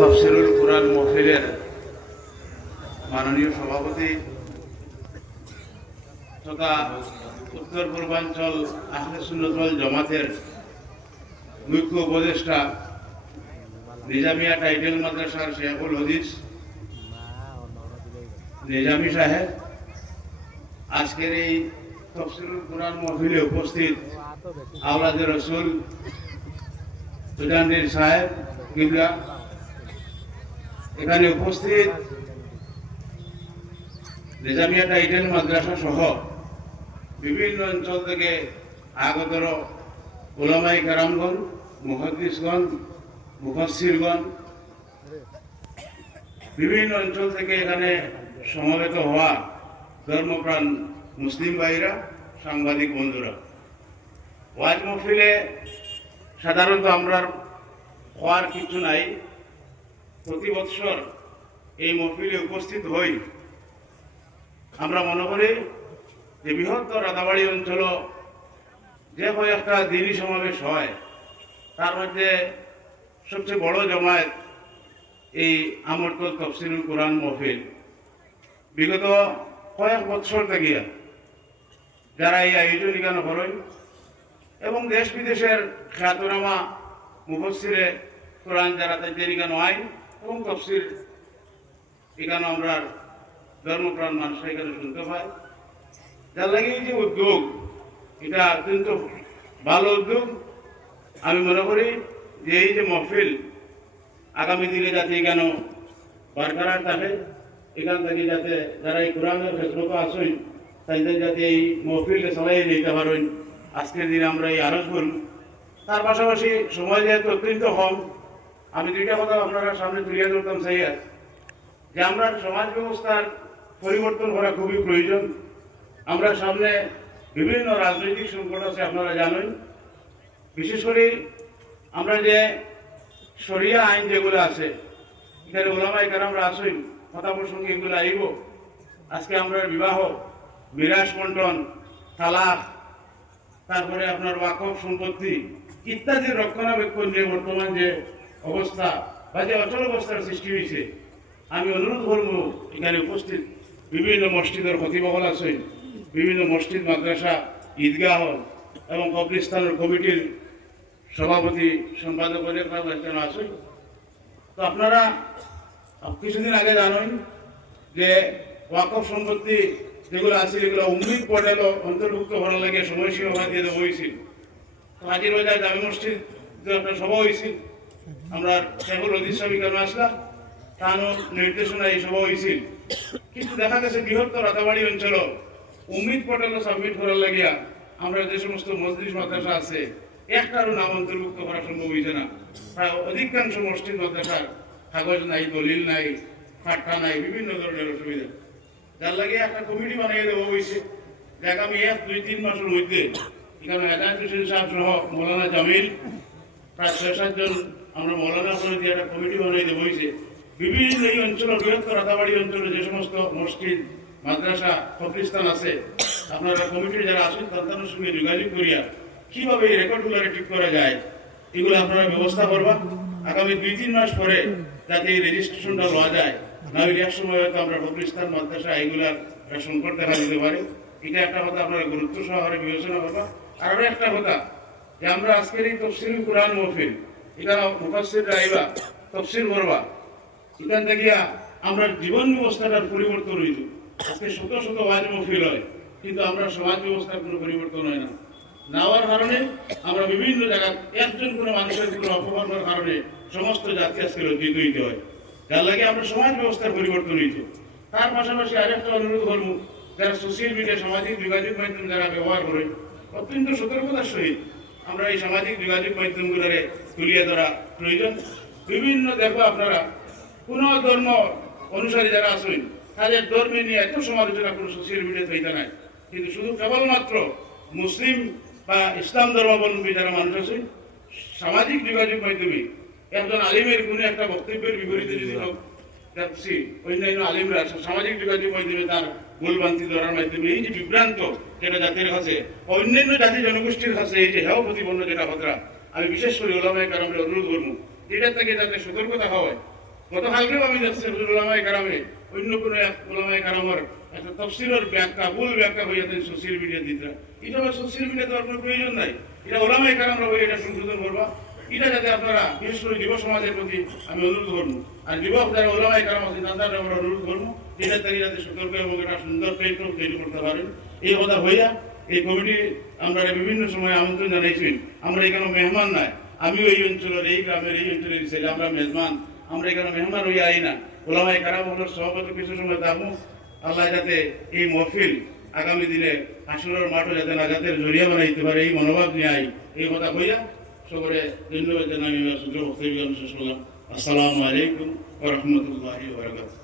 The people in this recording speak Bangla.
তাফসীরুল কুরআন মাহফিলের মাননীয় সভাপতি তথা উত্তর পূর্বাঞ্চল আহলে সুন্নাত ওয়াল জামাতের মুখ্য উপদেষ্টা নিজামিয়া টাইটেল মাদ্রাসার শেখুল হাদিস নিজামী সাহেব, আজকের এই তাফসীরুল কুরআন মাহফিলে উপস্থিত আওলাদে রসুল সুজানদীর সাহেব কিবলা, এখানে উপস্থিত নিজামিয়া টাইটেল মাদ্রাসা সহ বিভিন্ন অঞ্চল থেকে আগত উলামায়ে কেরামগণ, মুহাদ্দিসগণ, মুফাসসিরগণ, বিভিন্ন অঞ্চল থেকে এখানে সমবেত হওয়া ধর্মপ্রাণ মুসলিম ভাইরা, সাংবাদিক বন্ধুরা, ওয়াজ মাহফিলে সাধারণত আমরা হওয়ার কিছু নাই। প্রতি বৎসর এই মাহফিলে উপস্থিত হই। আমরা মনে করি যে বৃহত্তর রাতাবাড়ি অঞ্চল যে কয়েকটা দিনই সমাবেশ হয়, তার মধ্যে সবচেয়ে বড় জমায়েত এই আমরতল তাফসীরুল কুরআন মাহফিল। বিগত কয়েক বৎসর থেকে যারা এই আয়োজন এখানে করেন এবং দেশ বিদেশের খ্যাতনামা মুফাসসিরে কোরআন যারা তাদের এখানে আইন এবং তাফসীর এখানে আমরা ধর্মপ্রাণ মানুষরা এখানে শুনতে পাই। যার লাগে এই যে উদ্যোগ, এটা অত্যন্ত ভালো উদ্যোগ। আমি মনে করি যে এই যে মহফিল আগামী দিনে যাতে এখানে বরকরার থাকে, এখান থেকে যাতে যারা এই কোরআনের খেদমত আসেন তাদের যাতে এই মহফিলকে চালাই নিতে পারেন, আজকের দিনে আমরা এই আরজ করব। তার পাশাপাশি সময় যেহেতু অত্যন্ত কম, আমি দুইটা কথা আপনারা সামনে তুলিয়া ধরতাম চাইয়া যে আমরা সমাজ ব্যবস্থার পরিবর্তন করা খুবই প্রয়োজন। আমরা সামনে বিভিন্ন রাজনৈতিক সংকট আছে, আপনারা জানেন। বিশেষ করে আমরা যে শরিয়া আইন যেগুলো আছে, এখানে উলামায়ে কেরামরা আসেন, কথা প্রসঙ্গে এগুলো আইব। আজকে আমরা বিবাহ, মিরাস বন্টন, তালাক, তারপরে আপনার ওয়াকফ সম্পত্তি ইত্যাদির রক্ষণাবেক্ষণ নিয়ে বর্তমান যে অবস্থা বা যে অচল অবস্থার সৃষ্টি হয়েছে, আমি অনুরোধ করব এখানে উপস্থিত বিভিন্ন মসজিদের খতিবহল আছেন, বিভিন্ন মসজিদ, মাদ্রাসা, ঈদগাহ এবং কবরস্থানের কমিটির সভাপতি, সম্পাদক কেন আছেন। তো আপনারা কিছুদিন আগে জানেন যে ওয়াকফ সম্পত্তি যেগুলো আছে এগুলো উম্মিদ পর্যায়ে অন্তর্ভুক্ত করার লাগে সময়সীমা দিয়ে দেওয়া হয়েছিল। তো হাজির বাজার জামে মসজিদ একটা সভা হয়েছিল, আমরা শেখুল হাদিস সাহেব কেন আসলাম, তার নির্দেশনা এই সভা হয়েছিল। কিন্তু দেখা গেছে বৃহত্তর রাতাবাড়ি অঞ্চল উম্মিদ পর্যায়ে সাবমিট করার লাগিয়া আমরা যে সমস্ত মসজিদ মাদ্রাসা আছে একটারও নাম অন্তর্ভুক্ত করা সম্ভব হয়েছে না। প্রায় অধিকাংশ মসজিদ মাদ্রাসার কাগজ নাই, দলিল নাই, খাট্টা নাই, বিভিন্ন ধরনের অসুবিধা। যার লাগে একটা কমিটি বানিয়ে দেওয়া হয়েছে যে আগামী 1-2-3 মাসের মধ্যে এখানে হেদায়েত হোসেন সাহেব সহ মৌলানা জামিল প্রায় 6-7 জন আমরা মৌলানা করে দিয়ে একটা কমিটি বানিয়ে দেওয়া হয়েছে। বিভিন্ন এই অঞ্চল, বৃহত্তর রাতাবাড়ি অঞ্চলে যে সমস্ত মসজিদ, মাদ্রাসা, কবরস্থান আছে, আপনারা কমিটির যারা আছেন তাদের সঙ্গে যোগাযোগ করিয়া কিভাবে এই রেকর্ডগুলো ঠিক করা যায় এগুলো আপনারা ব্যবস্থা করবা। আগামী 2-3 মাস পরে যাতে এই রেজিস্ট্রেশনটা লওয়া যায়, না হলে এক সময় হয়তো আমরা কবরস্থান, মাদ্রাসা এইগুলার সংকট দেখা দিতে পারে। এটা একটা কথা আপনারা গুরুত্ব সহকারে বিবেচনা করবা। আরও একটা কথা যে আমরা আজকের এই তাফসীরুল কুরআন মাহফিল, এটা মুফাসসিররা আইবা তাফসীর করবা, এখান থেকে আমরা জীবন ব্যবস্থাটার পরিবর্তন হইল। আজকে শত শত ওয়াজ মাহফিল হয়, কিন্তু আমরা সমাজ ব্যবস্থার কোনো পরিবর্তন হয় না। না হওয়ার কারণে আমরা বিভিন্ন জায়গায় একজন কোনো মানুষের কোনো অপকর্মের কারণে সমস্ত জাতি আজকে লজ্জিত হইতে হয়। যার লাগে আমরা সমাজ ব্যবস্থার পরিবর্তন হইতো। তার পাশাপাশি আরেকটা অনুরোধ করব, যারা সোশ্যাল মিডিয়া, সামাজিক যোগাযোগ মাধ্যম যারা ব্যবহার করে, অত্যন্ত সতর্কতার সহিত আমরা এই সামাজিক যোগাযোগ মাধ্যমগুলোরে তুলিয়ে ধরা প্রয়োজন। বিভিন্ন দেখো আপনারা কোনো ধর্ম অনুসারী যারা আছেন তাদের ধর্মে নিয়ে এত সমালোচনা কোনো সোশ্যাল মিডিয়াতে হইতে নাই, কিন্তু শুধু কেবলমাত্র মুসলিম বা ইসলাম ধর্মাবলম্বী যারা মানুষ আছেন সামাজিক যোগাযোগ মাধ্যমে একজন আলিমের কোনো একটা বক্তব্যের বিপরীতে যদি হোক, দেখছি অন্যান্য আলিমরা সামাজিক যোগাযোগ মাধ্যমে তার ভুলভ্রান্তি ধরার মাধ্যমে এই যে বিভ্রান্ত যেটা জাতির কাছে, অন্যান্য জাতি জনগোষ্ঠীর কাছে এই যে হেয় প্রতিপন্ন যেটা হতরা, আমি বিশেষ করে ওলামায়ে কেরামদের অনুরোধ করবো এটা থেকে যাতে সতর্কতা হয়। গতকালকেও আমি দেখছি ওলামায়ে কেরামে অন্য কোনো এক ওলামায়ে কেরামের একটা তাফসীরের ব্যাখ্যা ভুল ব্যাখ্যা হইয়াতে সোশ্যাল মিডিয়া দিতে, এটা সোশ্যাল মিডিয়া দেওয়ার কোনো প্রয়োজন নাই। এটা ওলামায়ে কেরামরা হয়ে এটা সংশোধন করবা। এটা যাতে আপনারা বিশেষ করে যুব সমাজের প্রতি আমি অনুরোধ করবো, আর যুবক যারা ওলামায়ে কেরাম আছে তাদের আমরা অনুরোধ করবো এটা থেকে যাতে সতর্ক এবং একটা সুন্দর প্ল্যাটফর্ম তৈরি করতে পারেন। এই কথা হইয়া এই কমিটি আমরা বিভিন্ন সময় আমন্ত্রণ জানাইছেন। আমরা এখানে মেহমান নাই, আমিও এই অঞ্চলের এই গ্রামের এই অঞ্চলের ছেলে, আমরা মেহমান, আমরা এখানে মেহমান হইয়া আই না। ওলামায়ে কেরাম হলোর সভাপতি কিছু সময় থাকবো। আল্লাহ যাতে এই মহফিল আগামী দিনে হাসরের মাঠও যাতে নাজাতের জরিয়া বানাইতে পারে এই মনোভাব নিয়ে আই, এই কথা হইয়া সকলে ধন্যবাদ জানাই। আমি সুন্দর বক্তব্য শেষ করলাম। আসসালামু আলাইকুম ওয়া রাহমাতুল্লাহি ওয়া বারাকাতুহু।